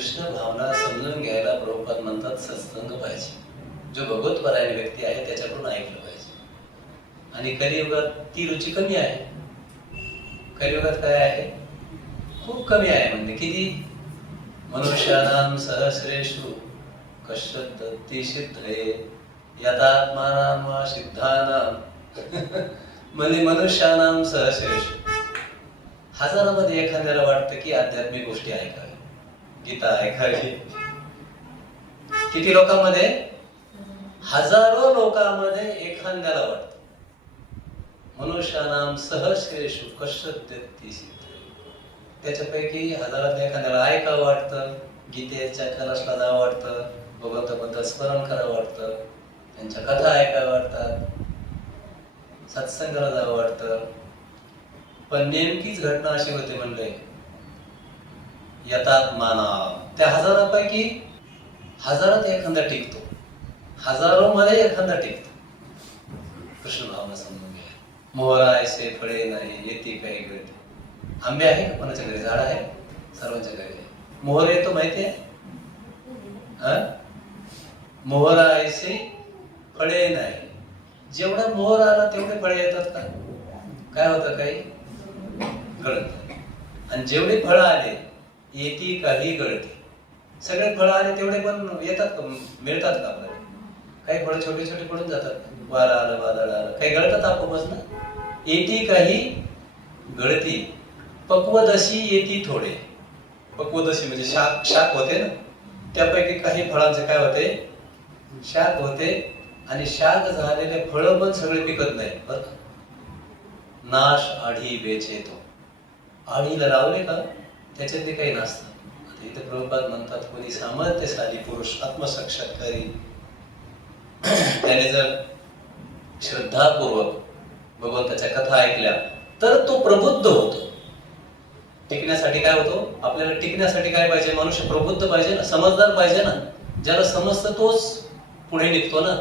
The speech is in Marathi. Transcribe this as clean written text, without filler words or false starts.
कृष्ण भावना समजून घ्यायला प्रभुपाद म्हणतात सत्संग पाहिजे. जो भगवतपरायण व्यक्ती आहे त्याच्याकडून ऐकलं पाहिजे. आणि कलियुगात ती रुची कमी आहे. कलियुगात काय आहे? खूप कमी आहे. म्हणजे किती? मनुष्यानां सहस्रेषु कश्चित् दत्ति सिद्धये यदात्मानां वा सिद्धानां म्हणजे मनुष्यानां सहस्रेषु हजारामध्ये एखाद्याला वाटतं की आध्यात्मिक गोष्टी ऐकाव्या, गीता ऐकावी. किती लोकांमध्ये? हजारो लोकांमध्ये एखाद्याला वाटतं. मनुष्यानां सहस्रेषु कश्चित् दत्ति सिद्धये. त्याच्यापैकी हजारात एखाद्याला ऐकावं वाटतं, गीतेच्या क्लासला जावं वाटतं, भगवंताबद्दल स्मरण करावं वाटतं, त्यांच्या कथा ऐकाव्या वाटतात, सत्संगाला जावं वाटतं. पण नेमकीच घटना अशी होते म्हणले, यतात्माना त्या हजारापैकी हजारात एखादा टिकतो, हजारो मध्ये एखादा टिकतो. कृष्ण भावना समजून घ्या. मोहरा ऐसे फळे नाही येते काही गळते. आंबे आहे का कोणाच्या घरी? झाड आहे सर्वांच्या घरी. मोहर येतो माहितीये? मोहरा ऐसे फळे नाही. जेवढा मोहर आला तेवढे फळे येतात का? काय होतं? काही गळत. आणि जेवढे फळं आले येती काही गळते. सगळे फळं आले तेवढे पण येतात का? मिळतात का आपल्याला? काही फळं छोटे छोटे पडून जातात. वारा आलं, वादळ आलं, काही गळतात आपोआपच ना. येती काही गळती, पक्वदशी येती थोडे. पक्वदशी म्हणजे शाक होते ना, त्यापैकी काही फळांचे काय होते? शाक होते. आणि शाक झालेले फळं पण सगळे पिकत नाही बरं का. नाश आढी बेचे तो. आढीला लावले का त्याच्यातले काही नसतात. इथे प्रभुपाद म्हणतात, कोणी सामर्थ्यशाली पुरुष आत्मसाक्षात्कारी त्याने जर श्रद्धापूर्वक भगवंताच्या कथा ऐकल्या तर तो प्रबुद्ध होतो. टिकण्यासाठी काय होतो? आपल्याला टिकण्यासाठी काय पाहिजे? मनुष्य प्रबुद्ध पाहिजे ना, समजदार पाहिजे ना. ज्याला समजतं तोच पुढे निघतो ना.